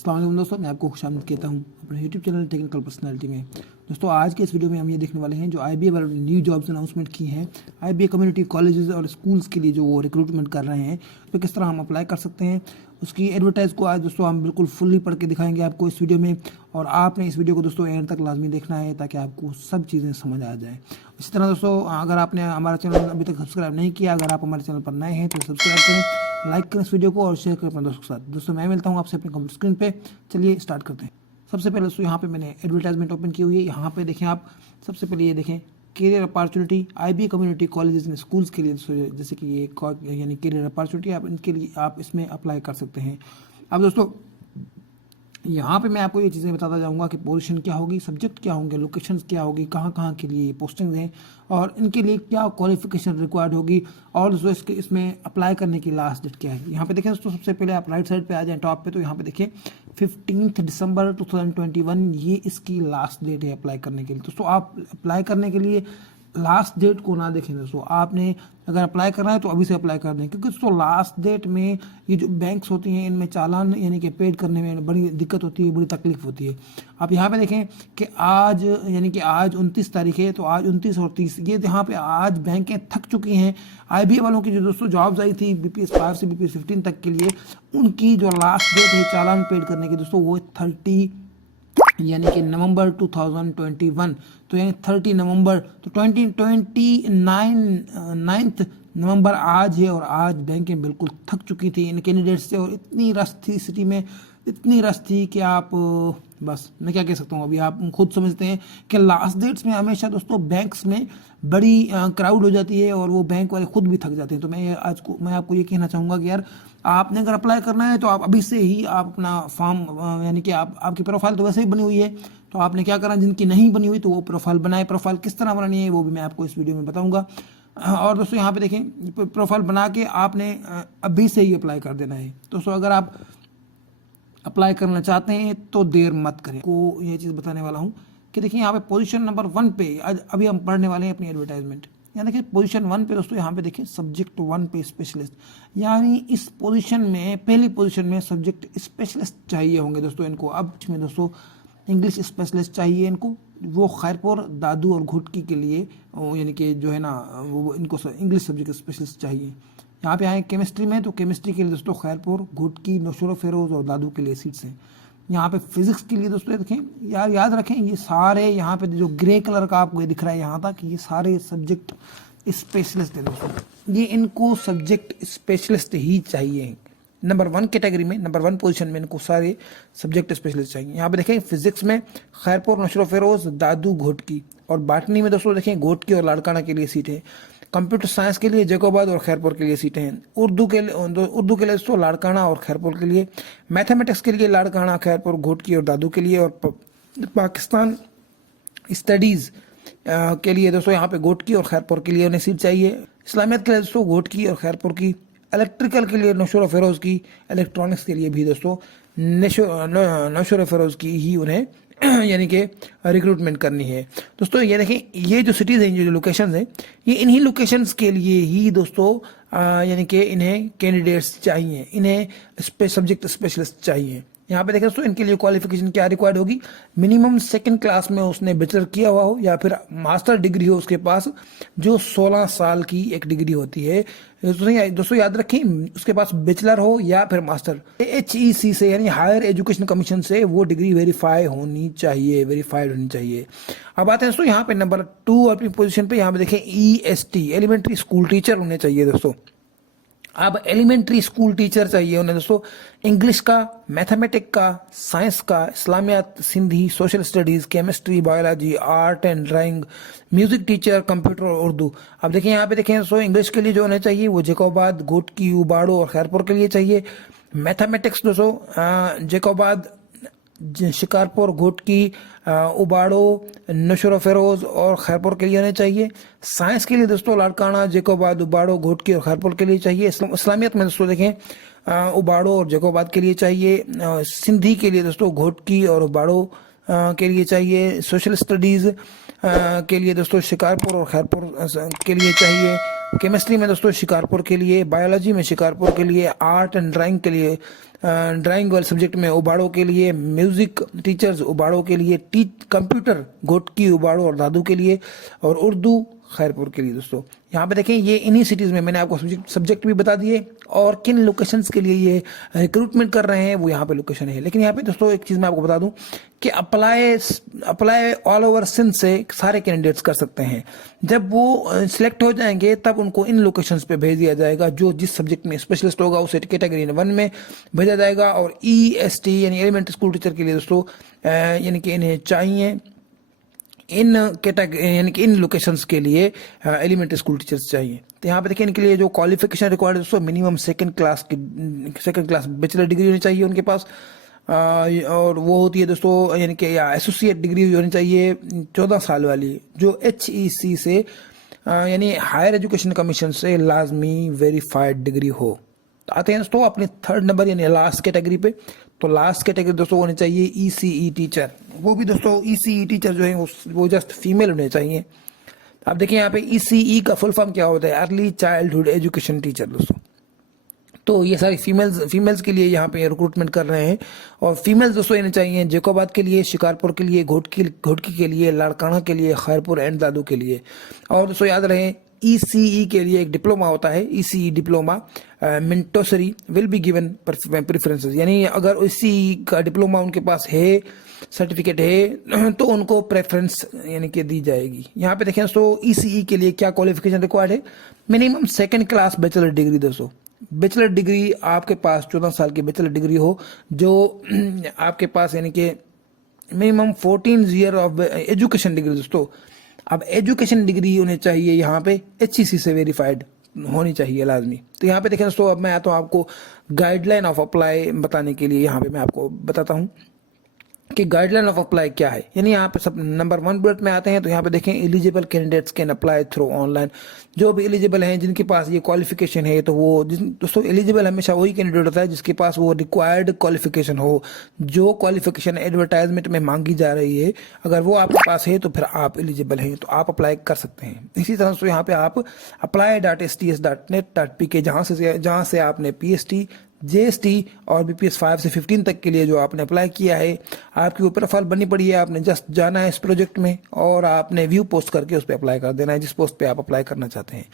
अस्सलाम वालेकुम दोस्तों, मैं आपको खुशामदीद कहता हूँ अपने यूट्यूब चैनल टेक्निकल पर्सनालिटी में। दोस्तों आज के इस वीडियो में हम ये देखने वाले हैं जो IBA वाले न्यू जॉब्स अनाउंसमेंट की हैं IBA कम्युनिटी कॉलेजेस और स्कूल्स के लिए जो वो रिक्रूटमेंट कर रहे हैं, तो किस तरह हम अप्लाई कर सकते हैं उसकी एडवर्टाइज को आज दोस्तों हम बिल्कुल फुल्ली पढ़ के दिखाएंगे आपको इस वीडियो में। और आपने इस वीडियो को दोस्तों एंड तक लाजमी देखना है ताकि आपको सब चीज़ें समझ आ जाए। इसी तरह दोस्तों अगर आपने हमारा चैनल अभी तक सब्सक्राइब नहीं किया, अगर आप हमारे चैनल पर नए हैं तो सब्सक्राइब करें, लाइक करें इस वीडियो को और शेयर करें अपने दोस्तों के साथ। दोस्तों मैं मिलता हूँ आपसे अपने कंप्यूटर स्क्रीन पे। चलिए स्टार्ट करते हैं। सबसे पहले दोस्तों यहाँ पे मैंने एडवर्टाइजमेंट ओपन की हुई है। यहाँ पे देखें आप, सबसे पहले ये देखें career opportunity IBA community colleges and schools के लिए दोस्तों, जैसे कि ये यानी करियर अपॉर्चुनिटी आप इनके लिए आप इसमें अप्लाई कर सकते हैं। अब दोस्तों यहाँ पे मैं आपको ये चीज़ें बताता जाऊँगा कि पोजीशन क्या होगी, सब्जेक्ट क्या होंगे, लोकेशंस क्या होगी, कहाँ कहाँ के लिए पोस्टिंग हैं और इनके लिए क्या क्वालिफिकेशन रिक्वायर्ड होगी और दोस्तों इसमें अप्लाई करने की लास्ट डेट क्या है। यहाँ पे देखें दोस्तों, सबसे पहले आप राइट साइड पे आ जाएं टॉप पे, तो यहाँ पे देखें 15 दिसंबर 2021 ये इसकी लास्ट डेट है अप्लाई करने के लिए। दोस्तों आप अप्लाई करने के लिए लास्ट डेट को ना देखें दोस्तों, आपने अगर अप्लाई करना है तो अभी से अप्लाई कर दें, क्योंकि दोस्तों लास्ट डेट में ये जो बैंक्स होती हैं इनमें चालान यानी कि पेड करने में बड़ी दिक्कत होती है, बड़ी तकलीफ होती है। आप यहाँ पे देखें कि आज यानी कि आज 29 तारीख है, तो आज 29 और 30 ये यहाँ पे आज बैंकें थक चुकी हैं। IBA वालों की जो दोस्तों जॉब्स आई थी BPS 5 से BPS 15 तक के लिए, उनकी जो लास्ट डेट है चालान पेड करने की दोस्तों वो 30 यानी कि नवंबर 2021, तो यानी 30 नवंबर, तो 9th नवंबर आज है। और आज बैंकें बिल्कुल थक चुकी थी इन कैंडिडेट्स से, और इतनी रश थी सिटी में, इतनी रश थी कि आप बस मैं क्या कह सकता हूँ, अभी आप खुद समझते हैं कि लास्ट डेट्स में हमेशा दोस्तों बैंक्स में बड़ी क्राउड हो जाती है और वो बैंक वाले खुद भी थक जाते हैं। तो मैं आपको ये कहना चाहूँगा कि यार आपने अगर अप्लाई करना है तो आप अभी से ही आप अपना फॉर्म यानी कि आपकी प्रोफाइल तो वैसे ही बनी हुई है, तो आपने क्या करना, जिनकी नहीं बनी हुई तो वो प्रोफाइल बनाए। प्रोफाइल किस तरह बनानी है वो भी मैं आपको इस वीडियो में बताऊँगा। और दोस्तों यहाँ पे देखें प्रोफाइल बना के आपने अभी से ही अप्लाई कर देना है। दोस्तों अगर आप अप्लाई करना चाहते हैं तो देर मत करें। को ये चीज़ बताने वाला हूँ कि देखिए यहाँ पे पोजीशन नंबर 1 पे अभी हम पढ़ने वाले हैं अपनी एडवर्टाइजमेंट। यहाँ देखिए पोजीशन 1 पे दोस्तों, यहाँ पे देखिए सब्जेक्ट 1 पे स्पेशलिस्ट, यानी इस पोजीशन में पहली पोजीशन में सब्जेक्ट स्पेशलिस्ट चाहिए होंगे दोस्तों इनको। अब इसमें दोस्तों इंग्लिश स्पेशलिस्ट चाहिए इनको, वो खैरपुर, दादू और घुटकी के लिए यानी कि जो है ना वो इनको इंग्लिश सब्जेक्ट स्पेशलिस्ट चाहिए। यहाँ पे आए केमिस्ट्री में, तो केमिस्ट्री के लिए दोस्तों खैरपुर, घुटकी, नौशेरा फेरोज और दादू के लिए सीट्स हैं। यहाँ पे फिजिक्स के लिए दोस्तों देखें यार, याद रखें ये सारे यहाँ पे जो ग्रे कलर का आपको ये दिख रहा है यहाँ तक, ये सारे सब्जेक्ट स्पेशलिस्ट है दोस्तों, ये इनको सब्जेक्ट स्पेशलिस्ट ही चाहिए। नंबर 1 कैटेगरी में, नंबर 1 पोजीशन में इनको सारे सब्जेक्ट स्पेशलिस्ट चाहिए। यहाँ पे देखें फिजिक्स में खैरपुर, नौशेरा फेरोज, दादू, घोटकी, और बाटनी में दोस्तों देखें घोटकी और लाड़काना के लिए सीट है। कंप्यूटर साइंस के लिए जैकोबाद और खैरपुर के लिए सीटें हैं। उर्दू के लिए दोस्तों लाड़काना और खैरपुर के लिए। मैथमेटिक्स के लिए लाड़काना, खैरपुर, घोटकी और दादू के लिए। और पाकिस्तान स्टडीज़ के लिए दोस्तों यहाँ पे घोटकी और खैरपुर के लिए उन्हें सीट चाहिए। इस्लामियत के लिए दोस्तों घोटकी और खैरपुर की। इलेक्ट्रिकल के लिए नौशेरा फेरोज की। इलेक्ट्रॉनिक्स के लिए भी दोस्तों नौशेरा फेरोज की ही उन्हें यानी कि रिक्रूटमेंट करनी है। दोस्तों ये देखें ये जो सिटीज़ हैं, जो लोकेशंस हैं, ये इन्हीं लोकेशंस के लिए ही दोस्तों यानी कि इन्हें कैंडिडेट्स चाहिए, इन्हें सब्जेक्ट स्पेशलिस्ट चाहिए। यहाँ पे देखें दोस्तों इनके लिए क्वालिफिकेशन क्या रिक्वायर्ड होगी, मिनिमम 2nd क्लास में उसने बैचलर किया हुआ हो या फिर मास्टर डिग्री हो उसके पास, जो 16 साल की एक डिग्री होती है। दोस्तों याद रखें उसके पास बैचलर हो या फिर मास्टर, HEC से यानी हायर एजुकेशन कमीशन से वो डिग्री वेरीफाइड होनी चाहिए। अब आते हैं दोस्तों यहाँ पे नंबर 2 अपनी पोजीशन पे। यहाँ पे देखें EST एलिमेंट्री स्कूल टीचर होने चाहिए दोस्तों। अब एलिमेंट्री स्कूल टीचर चाहिए उन्हें दोस्तों, इंग्लिश का, मैथमेटिक्स का, साइंस का, Islamiyat, Sindhi, social studies, chemistry, biology, art and drawing, music teacher, computer और उर्दू। अब देखें यहाँ पे देखें दोस्तों इंग्लिश के लिए जो होने चाहिए वो जैकोबाद, घोटकी, उबाड़ो और खैरपुर के लिए चाहिए। मैथमेटिक्स दोस्तों जैकोबाद, शिकारपुर, घोटकी, उबाड़ो, नौशेरा फेरोज और खैरपुर के लिए होने चाहिए। साइंस के लिए दोस्तों लाड़काना, जैकोबाद, उबाड़ो, घोटकी और खैरपुर के लिए चाहिए। इस्लामियत में दोस्तों देखें उबाड़ो और जैकोबाद के लिए चाहिए। सिंधी के लिए दोस्तों घोटकी और उबाड़ो के लिए चाहिए। सोशल स्टडीज़ के लिए दोस्तों शिकारपुर और खैरपुर के लिए चाहिए, केमिस्ट्री में दोस्तों शिकारपुर के लिए, बायोलॉजी में शिकारपुर के लिए, आर्ट एंड ड्राइंग के लिए ड्राइंग वाले सब्जेक्ट में उबाड़ो के लिए, म्यूजिक टीचर्स उबाड़ो के लिए, कंप्यूटर घोटकी उबाड़ो और दादू के लिए, और उर्दू खैरपुर के लिए। दोस्तों यहाँ पे देखें ये इन्हीं सिटीज़ में मैंने आपको सब्जेक्ट भी बता दिए और किन लोकेशंस के लिए ये रिक्रूटमेंट कर रहे हैं वो यहाँ पे लोकेशन है। लेकिन यहाँ पे दोस्तों एक चीज़ मैं आपको बता दूं कि अप्लाई ऑल ओवर सिंध से सारे कैंडिडेट्स कर सकते हैं। जब वो सिलेक्ट हो जाएंगे तब उनको इन लोकेशंस पे भेज दिया जाएगा, जो जिस सब्जेक्ट में स्पेशलिस्ट होगा उसे कैटेगरी 1 में भेजा जाएगा। और EST यानी एलिमेंट्री स्कूल टीचर के लिए दोस्तों यानी कि इन्हें चाहिए इन कैटेगरी यानी कि इन लोकेशंस के लिए एलिमेंट्री स्कूल टीचर्स चाहिए। तो यहाँ पे देखिए इनके लिए जो क्वालिफिकेशन रिक्वायर्ड है दोस्तों, minimum second class bachelor degree होनी चाहिए उनके पास, और वो होती है दोस्तों यानी कि या एसोसिएट डिग्री होनी चाहिए 14 साल वाली, जो HEC से यानी हायर एजुकेशन कमीशन से लाजमी वेरीफाइड डिग्री हो। तो आते हैं दोस्तों अपने थर्ड नंबर यानी लास्ट कैटेगरी पे। तो लास्ट कैटेगरी दोस्तों होनी चाहिए ECE टीचर। वो भी दोस्तों ECE टीचर जो है वो जस्ट फीमेल होने चाहिए। आप देखिए यहाँ पे ECE का फुल फॉर्म क्या होता है, अर्ली चाइल्डहुड एजुकेशन टीचर दोस्तों। तो ये सारी फीमेल्स के लिए यहाँ पे रिक्रूटमेंट कर रहे हैं। और फीमेल्स दोस्तों ये चाहिए जैकोबाद के लिए, शिकारपुर के लिए, घोटकी के लिए, लाड़काना के लिए, खैरपुर एंड दादू के लिए। और दोस्तों याद रहे ECE के लिए एक डिप्लोमा होता है, ECE diploma Montessori will be given preferences, यानी अगर ECE का डिप्लोमा उनके पास है, सर्टिफिकेट है, तो उनको प्रेफरेंस यानी कि दी जाएगी। यहाँ पे देखें दोस्तों ECE के लिए क्या क्वालिफिकेशन रिक्वायर्ड है, minimum second class bachelor degree. दोस्तों बैचलर डिग्री आपके पास 14 साल की बैचलर डिग्री हो, जो आपके पास यानी कि minimum 14 year of education degree. दोस्तों अब एजुकेशन डिग्री होनी चाहिए यहाँ पे HEC से वेरीफाइड होनी चाहिए लाजमी। तो यहाँ पे देखें दोस्तों, अब मैं आता हूँ आपको गाइडलाइन ऑफ अप्लाई बताने के लिए। यहाँ पे मैं आपको बताता हूँ कि गाइडलाइन ऑफ अप्लाई क्या है। यानी यहाँ पे सब नंबर 1 बुलेट में आते हैं। तो यहाँ पे देखें eligible candidates can apply through online. जो भी एलिजिबल हैं, जिनके पास ये क्वालिफिकेशन है, तो वो दोस्तों एलिजिबल हमेशा वही कैंडिडेट होता है जिसके पास वो रिक्वायर्ड क्वालिफिकेशन हो, जो क्वालिफिकेशन एडवर्टाइजमेंट में मांगी जा रही है। अगर वो आपके पास है तो फिर आप एलिजिबल हैं, तो आप अप्लाई कर सकते हैं। इसी तरह से यहाँ पे आप apply.sts.net.pk जहाँ से आपने PST, JST और BPS 5 से 15 तक के लिए जो आपने अप्लाई किया है, आपकी वो प्रोफाइल बनी पड़ी है। आपने जस्ट जाना है इस प्रोजेक्ट में और आपने व्यू पोस्ट करके उस पर अप्लाई कर देना है, जिस पोस्ट पे आप अप्लाई करना चाहते हैं।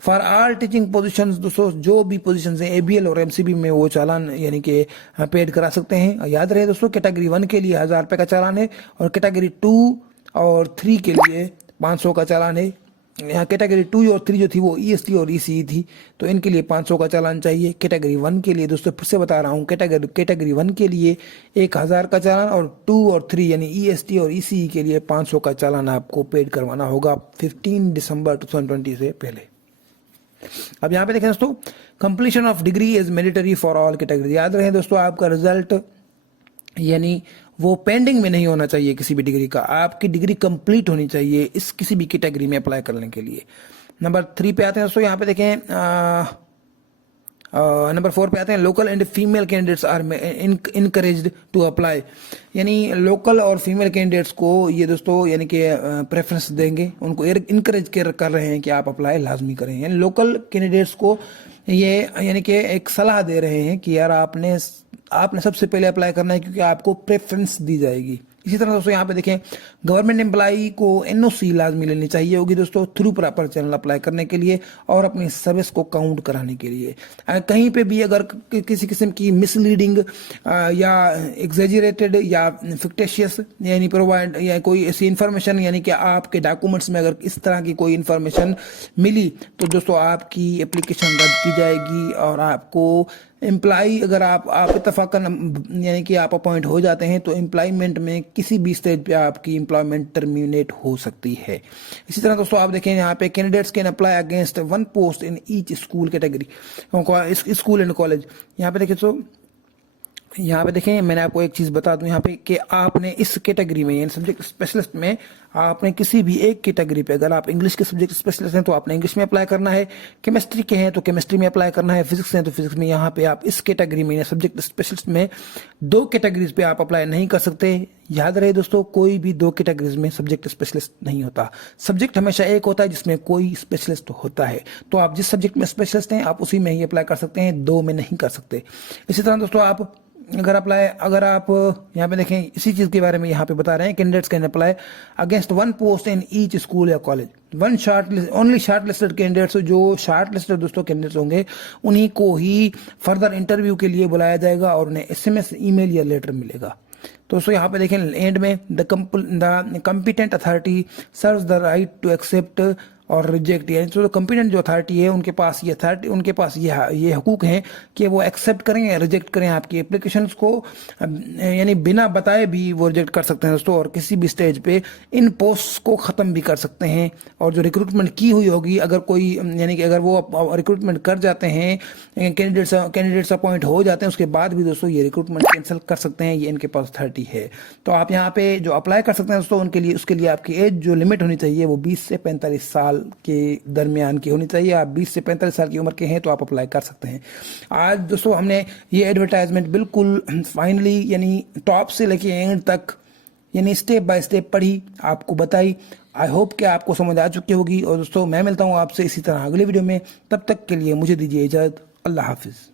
फॉर ऑल टीचिंग पोजीशंस दोस्तों, जो भी पोजीशंस हैं ABL और MCB में, वो चालान यानी कि पेड करा सकते हैं। याद रहे दोस्तों, कैटेगरी 1 के लिए 1000 रुपये का चालान है, और कैटेगरी 2 और 3 के लिए 500 का चालान है। यहाँ कैटेगरी 2 और 3 जो थी वो EST और ECE थी, तो इनके लिए 500 का चालान चाहिए। कैटेगरी 1 के लिए दोस्तों फिर से बता रहा हूँ, कैटेगरी 1 के लिए 1000 का चालान, और 2 और 3 यानी EST और ECE के लिए 500 का चालान आपको पेड करवाना होगा 15 दिसंबर 2020 से पहले। अब यहाँ पे देखें दोस्तों, completion of degree is mandatory for all category. याद रहे दोस्तों, आपका रिजल्ट यानी वो पेंडिंग में नहीं होना चाहिए किसी भी डिग्री का, आपकी डिग्री कंप्लीट होनी चाहिए इस किसी भी कैटेगरी में अप्लाई करने के लिए। नंबर 3 पे आते हैं दोस्तों, यहाँ पे देखें नंबर 4 पे आते हैं, local and female candidates are encouraged to apply. यानी लोकल और फीमेल कैंडिडेट्स को ये दोस्तों यानी कि प्रेफरेंस देंगे, उनको इनकरेज कर रहे हैं कि आप अप्लाई लाजमी करें। यानी लोकल कैंडिडेट्स को ये यानी कि एक सलाह दे रहे हैं कि यार आपने सबसे पहले अप्लाई करना है, क्योंकि आपको प्रेफरेंस दी जाएगी। इसी तरह दोस्तों यहाँ पे देखें, गवर्नमेंट एम्प्लॉई को NOC लाजमी लेनी चाहिए होगी दोस्तों थ्रू प्रॉपर चैनल अप्लाई करने के लिए और अपनी सर्विस को काउंट कराने के लिए। कहीं पे भी अगर किसी किस्म की मिसलीडिंग या एग्जेजरेटेड या फिक्टिशियस यानी प्रोवाइड या कोई ऐसी इन्फॉर्मेशन यानी कि आपके डॉक्यूमेंट्स में अगर इस तरह की कोई इन्फॉर्मेशन मिली, तो दोस्तों आपकी एप्लीकेशन रद्द की जाएगी और आपको एम्प्लॉई अगर आप इत्तफाकन यानी कि आप अपॉइंट हो जाते हैं तो एम्प्लॉयमेंट में किसी भी स्टेज पे आपकी एम्प्लॉयमेंट टर्मिनेट हो सकती है। इसी तरह दोस्तों आप देखें यहाँ पे, candidates can apply against 1 post in each school category, school and college. यहाँ पे देखें तो यहाँ पे देखें, मैंने आपको एक चीज़ बता दूं यहाँ पे कि आपने इस कैटेगरी में यानी सब्जेक्ट स्पेशलिस्ट में आपने किसी भी एक कैटेगरी पे, अगर आप इंग्लिश के सब्जेक्ट स्पेशलिस्ट हैं तो आपने इंग्लिश में अप्लाई करना है, केमिस्ट्री के हैं तो केमिस्ट्री में अप्लाई करना है, फिजिक्स हैं तो फिजिक्स में। यहाँ पे आप इस कैटेगरी में सब्जेक्ट स्पेशलिस्ट में 2 कैटेगरीज पे आप अप्लाई नहीं कर सकते। याद रहे दोस्तों, कोई भी 2 कैटेगरीज में सब्जेक्ट स्पेशलिस्ट नहीं होता। सब्जेक्ट हमेशा एक होता है जिसमें कोई स्पेशलिस्ट होता है। तो आप जिस सब्जेक्ट में स्पेशलिस्ट हैं आप उसी में ही अप्लाई कर सकते हैं, 2 में नहीं कर सकते। इसी तरह दोस्तों, आप अगर आप यहाँ पे देखें, इसी चीज के बारे में यहाँ पे बता रहे हैं, candidates can apply against 1 post in each school या college. Only shortlisted candidates, जो शॉर्ट लिस्टेड दोस्तों कैंडिडेट्स होंगे उन्हीं को ही फर्दर इंटरव्यू के लिए बुलाया जाएगा और उन्हें SMS, ईमेल या लेटर मिलेगा। तो दोस्तों यहाँ पे देखें एंड में, the competent authority serves the right to accept or reject, यानी तो कॉम्पिटेंट जो अथॉरिटी है उनके पास ये हकूक हैं कि वो एक्सेप्ट करें या रिजेक्ट करें आपकी एप्लीकेशंस को, यानी बिना बताए भी वो रिजेक्ट कर सकते हैं दोस्तों। और किसी भी स्टेज पे इन पोस्ट को ख़त्म भी कर सकते हैं। और जो रिक्रूटमेंट की हुई होगी, अगर कोई यानी कि अगर वो रिक्रूटमेंट कर जाते हैं, कैंडिडेट्स अपॉइंट हो जाते हैं, उसके बाद भी दोस्तों ये रिक्रूटमेंट कैंसिल कर सकते हैं, ये इनके पास अथॉरिटी है। तो आप यहाँ पे जो अप्लाई कर सकते हैं दोस्तों, उसके लिए आपकी एज जो लिमिट होनी चाहिए वो 20 से 45 साल के दरमियान की होनी चाहिए। आप 20 से 45 साल की उम्र के हैं तो आप अप्लाई कर सकते हैं। आज दोस्तों हमने ये एडवर्टाइजमेंट बिल्कुल फाइनली यानी टॉप से लेके एंड तक यानी स्टेप बाय स्टेप पढ़ी, आपको बताई। आई होप कि आपको समझ आ चुकी होगी। और दोस्तों मैं मिलता हूँ आपसे इसी तरह अगले वीडियो में, तब तक के लिए मुझे दीजिए इजाज़त। अल्लाह हाफिज़।